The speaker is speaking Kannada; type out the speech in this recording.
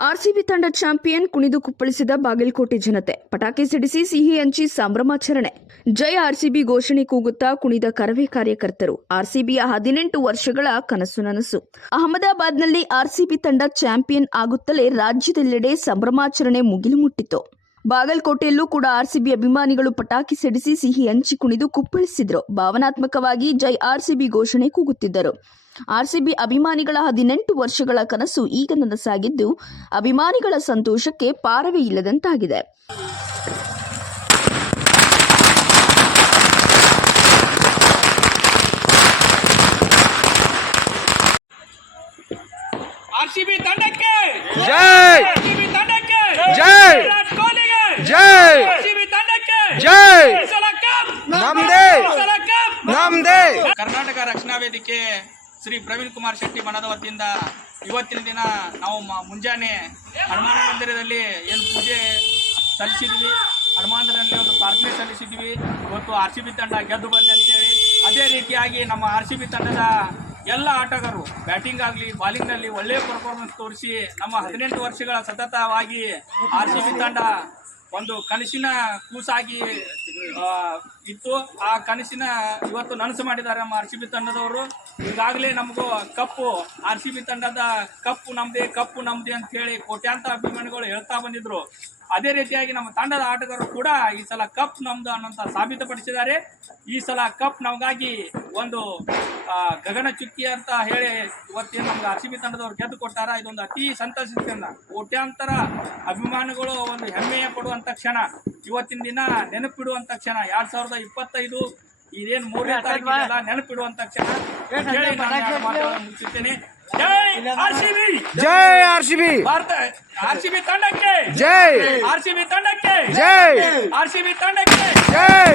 ಆರ್ಸಿಬಿ ತಂಡ ಚಾಂಪಿಯನ್ ಕುಣಿದು ಕುಪ್ಪಳಿಸಿದ ಬಾಗಲಕೋಟೆ ಜನತೆ. ಪಟಾಕಿ ಸಿಡಿಸಿ ಸಿಹಿ ಹಂಚಿ ಸಂಭ್ರಮಾಚರಣೆ. ಜಯ ಆರ್ಸಿಬಿ ಘೋಷಣೆ ಕೂಗುತ್ತಾ ಕುಣಿದ ಕರವೇ ಕಾರ್ಯಕರ್ತರು. ಆರ್ಸಿಬಿಯ ಹದಿನೆಂಟು ವರ್ಷಗಳ ಕನಸು ನನಸು. ಅಹಮದಾಬಾದ್ನಲ್ಲಿ ಆರ್ಸಿಬಿ ತಂಡ ಚಾಂಪಿಯನ್ ಆಗುತ್ತಲೇ ರಾಜ್ಯದೆಲ್ಲೆಡೆ ಸಂಭ್ರಮಾಚರಣೆ ಮುಗಿಲು ಮುಟ್ಟಿತು ಬಾಗಲಕೋಟೆಯಲ್ಲೂ ಕೂಡ ಆರ್ಸಿಬಿ ಅಭಿಮಾನಿಗಳು ಪಟಾಕಿ ಸಿಡಿಸಿ ಸಿಹಿ ಹಂಚಿ ಕುಣಿದು ಕುಪ್ಪಳಿಸಿದ್ರು. ಭಾವನಾತ್ಮಕವಾಗಿ ಜೈ ಆರ್ಸಿಬಿ ಘೋಷಣೆ ಕೂಗುತ್ತಿದ್ದರು. ಆರ್ಸಿಬಿ ಅಭಿಮಾನಿಗಳ ಹದಿನೆಂಟು ವರ್ಷಗಳ ಕನಸು ಈಗ ನನಸಾಗಿದ್ದು ಅಭಿಮಾನಿಗಳ ಸಂತೋಷಕ್ಕೆ ಪಾರವೇ ಇಲ್ಲದಂತಾಗಿದೆ. ಆರ್ಸಿಬಿ ತಂಡಕ್ಕೆ! ಜೈ ಆರ್ಸಿಬಿ ತಂಡಕ್ಕೆ ಜೈ! ವಿರಾಟ್ ಕೊಹ್ಲಿಗೆ ಜೈ ಆರ್ಸಿಬಿ ತಂಡಕ್ಕೆ ಜೈ ಈ ಸಲ ಕಪ್ ನಮ್ದೇ! ನಮ್ದೇ. ಕರ್ನಾಟಕ ರಕ್ಷಣಾ ವೇದಿಕೆ ಶ್ರೀ ಪ್ರವೀಣ್ ಕುಮಾರ್ ಶೆಟ್ಟಿ ಬಣದ ವತಿಯಿಂದ ಇವತ್ತಿನ ದಿನ ನಾವು ಮ- ಮುಂಜಾನೆ ಹನುಮಾನ ಮಂದಿರದಲ್ಲಿ ಏನು ಪೂಜೆ ಸಲ್ಲಿಸಿದ್ವಿ. ಹನುಮಾನದಲ್ಲಿ ಒಂದು ಪ್ರಾರ್ಥನೆ ಸಲ್ಲಿಸಿದ್ವಿ. ಇವತ್ತು ಆರ್ ಸಿ ಬಿ ತಂಡ ಗೆದ್ದು ಬಂದೆ ಅಂತೇಳಿ. ಅದೇ ರೀತಿಯಾಗಿ ನಮ್ಮ ಆರ್ ಸಿ ಬಿ ತಂಡದ ಎಲ್ಲ ಆಟಗಾರರು ಬ್ಯಾಟಿಂಗ್ ಆಗಲಿ ಬಾಲಿಂಗ್ನಲ್ಲಿ ಒಳ್ಳೆಯ ಪರ್ಫಾರ್ಮೆನ್ಸ್ ತೋರಿಸಿ ನಮ್ಮ ಹದಿನೆಂಟು ವರ್ಷಗಳ ಸತತವಾಗಿ ಆರ್ ಸಿ ಬಿ ತಂಡ ಒಂದು ಕನಸಿನ ಕೂಸಾಗಿ ಇತ್ತು. ಆ ಕನಸಿನ ಇವತ್ತು ನನಸು ಮಾಡಿದ್ದಾರೆ ನಮ್ಮ ಆರ್ ಸಿ ಬಿ ತಂಡದವರು. ಈಗಾಗಲೇ ನಮಗೂ ಕಪ್ಪು, ಆರ್ ಸಿ ಬಿ ತಂಡದ ಕಪ್ಪು ನಮ್ದೇ ಕಪ್ಪು ನಮ್ದೇ ಅಂತ ಹೇಳಿ ಕೋಟ್ಯಾಂತರ ಅಭಿಮಾನಿಗಳು ಹೇಳ್ತಾ ಬಂದಿದ್ರು. ಅದೇ ರೀತಿಯಾಗಿ ನಮ್ಮ ತಂಡದ ಆಟಗಾರರು ಕೂಡ ಈ ಸಲ ಕಪ್ ನಮ್ದು ಅನ್ನೋಂಥ ಸಾಬೀತುಪಡಿಸಿದ್ದಾರೆ. ಈ ಸಲ ಕಪ್ ನಮಗಾಗಿ ಒಂದು ಗಗನಚುಕ್ಕಿ ಗಗನ ಚುಕ್ಕಿ ಅಂತ ಹೇಳಿ ಇವತ್ತೇನು ನಮ್ಗೆ ಆರ್ ಸಿ ಬಿ ತಂಡದವ್ರು ಗೆದ್ದು ಕೊಟ್ಟಾರ ಇದೊಂದು ಅತಿ ಸಂತೋಷದಿಂದ ಕೋಟ್ಯಾಂತರ ಅಭಿಮಾನಿಗಳು ಒಂದು ಹೆಮ್ಮೆಯ ಪಡುವಂತ ಕ್ಷಣ ಇವತ್ತಿನ ದಿನ ನೆನಪಿಡುವಂತ ಕ್ಷಣ ಎರಡ್ ಸಾವಿರದ ಇಪ್ಪತ್ತೈದು ಇದೇನು ಮೂರನೇ ತಾರೀಕಿಗೆಲ್ಲ ನೆನಪಿಡುವಂತ ಕ್ಷಣ ಅಂತ ಹೇಳಿ ನಾನು ಎರಡು ಮಾತುಗಳನ್ನು ಮುಗಿಸುತ್ತೇನೆ ಜೈ ಆರ್ ಸಿ ಬಿ. ಜೈ ಆರ್ ಸಿ ಬಿ. ಭಾರತ ಆರ್ ಸಿ ಬಿ ತಂಡಕ್ಕೆ. ಜೈ. ಆರ್ ಸಿ ಬಿ ತಂಡಕ್ಕೆ. ಜೈ. ಆರ್ ಸಿ ಬಿ ತಂಡಕ್ಕೆ. ಜೈ.